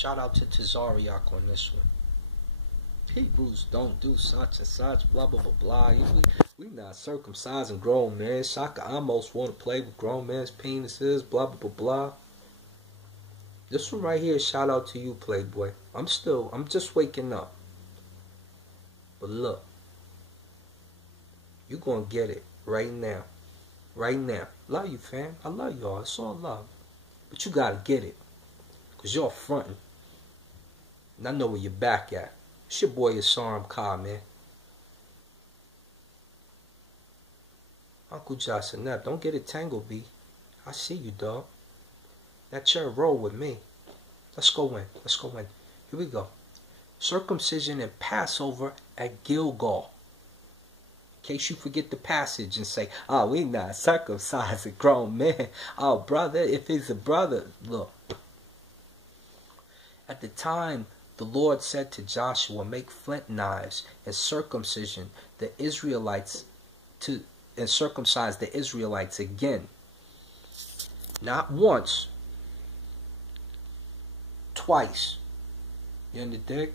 Shout out to Ausar-em-ka on this one. Hebrews don't do such and such, blah, blah, blah, blah. We not circumcising grown men. Shaka almost want to play with grown men's penises, blah, blah, blah, blah. This one right here, shout out to you, Playboy. I'm just waking up. But look, you gonna get it right now. Right now. Love you, fam. I love y'all. It's all love. But you gotta get it. Because you're fronting. And I know where you're back at. It's your boy Ausar-em-ka, man. Uncle Josh and that. Don't get it tangled, B. I see you, dog. That chair roll with me. Let's go in. Let's go in. Here we go. Circumcision and Passover at Gilgal. In case you forget the passage and say, oh, we not circumcising grown men. Oh, brother, if he's a brother. Look. At the time, the Lord said to Joshua, make flint knives and circumcision the Israelites and circumcise the Israelites again. Not once, twice. You understand?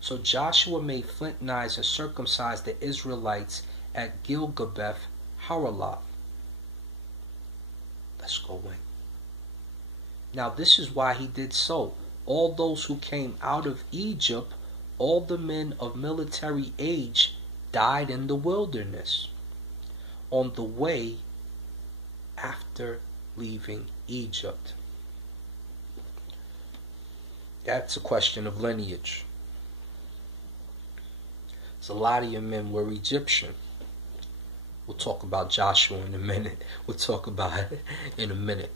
So Joshua made flint knives and circumcised the Israelites at Gilgal Haraloth. Let's go in. Now this is why he did so. All those who came out of Egypt, all the men of military age, died in the wilderness on the way after leaving Egypt. That's a question of lineage. So a lot of your men were Egyptian. We'll talk about Joshua in a minute. We'll talk about it in a minute.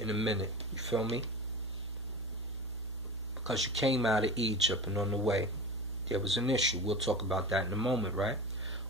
In a minute. You feel me? Because you came out of Egypt and on the way, there was an issue. We'll talk about that in a moment, right?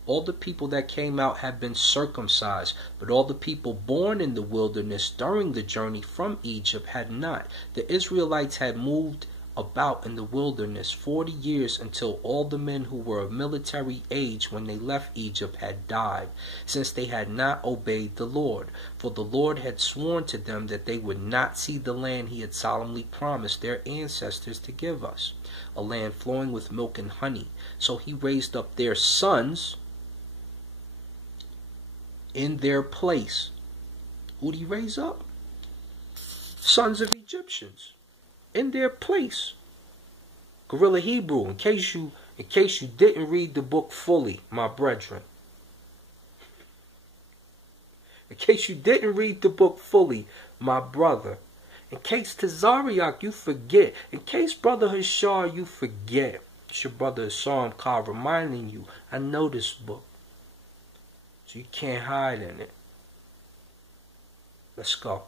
All the people that came out had been circumcised, but all the people born in the wilderness during the journey from Egypt had not. The Israelites had moved about in the wilderness 40 years until all the men who were of military age when they left Egypt had died, since they had not obeyed the Lord. For the Lord had sworn to them that they would not see the land he had solemnly promised their ancestors to give us, a land flowing with milk and honey. So he raised up their sons in their place. Who did he raise up? Sons of Egyptians. In their place. Guerrilla Hebrew, in case you didn't read the book fully, my brethren. In case you didn't read the book fully, my brother. In case Ausar-em-ka you forget. In case Brother Hashar you forget. It's your brother Ausar-em-ka reminding you, I know this book. So you can't hide in it. Let's go.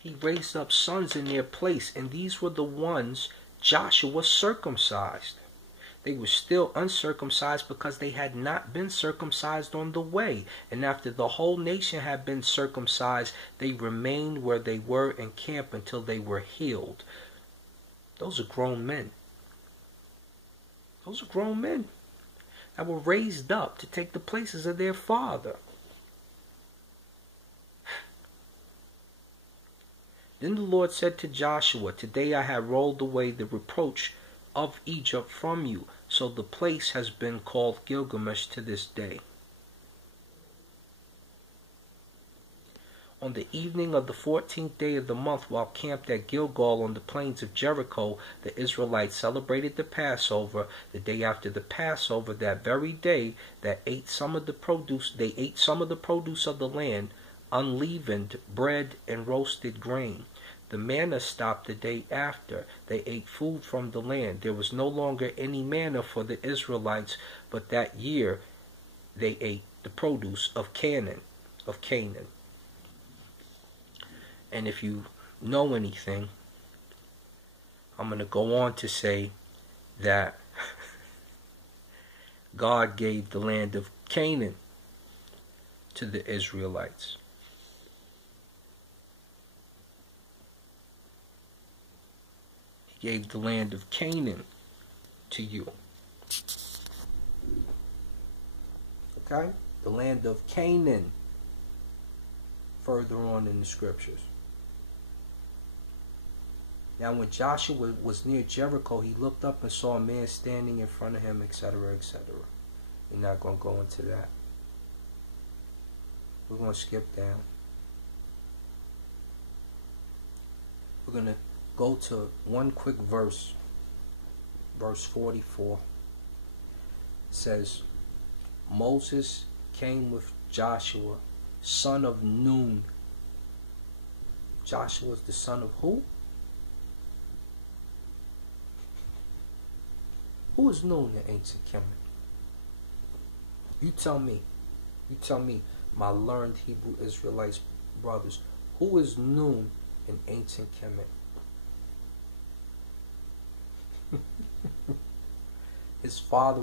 He raised up sons in their place, and these were the ones Joshua circumcised. They were still uncircumcised because they had not been circumcised on the way. And after the whole nation had been circumcised, they remained where they were in camp until they were healed. Those are grown men. Those are grown men that were raised up to take the places of their father. Then the Lord said to Joshua, today I have rolled away the reproach of Egypt from you. So the place has been called Gilgamesh to this day. On the evening of the 14th day of the month, while camped at Gilgal on the plains of Jericho, the Israelites celebrated the Passover. The day after the Passover, that very day, they ate some of the produce of the land, unleavened bread and roasted grain. The manna stopped the day after. They ate food from the land. There was no longer any manna for the Israelites, but that year they ate the produce of Canaan. And if you know anything, I'm going to go on to say that God gave the land of Canaan to the Israelites. He gave the land of Canaan to you. Okay? The land of Canaan. Further on in the scriptures. Now when Joshua was near Jericho, he looked up and saw a man standing in front of him, etc., etc. We're not going to go into that. We're going to skip down. We're going to go to one quick verse. Verse 44. It says, Moses came with Joshua, son of Nun. Joshua is the son of who? Who is Nun in ancient Kemet? You tell me. You tell me, my learned Hebrew Israelites brothers. Who is Nun in ancient Kemet? His father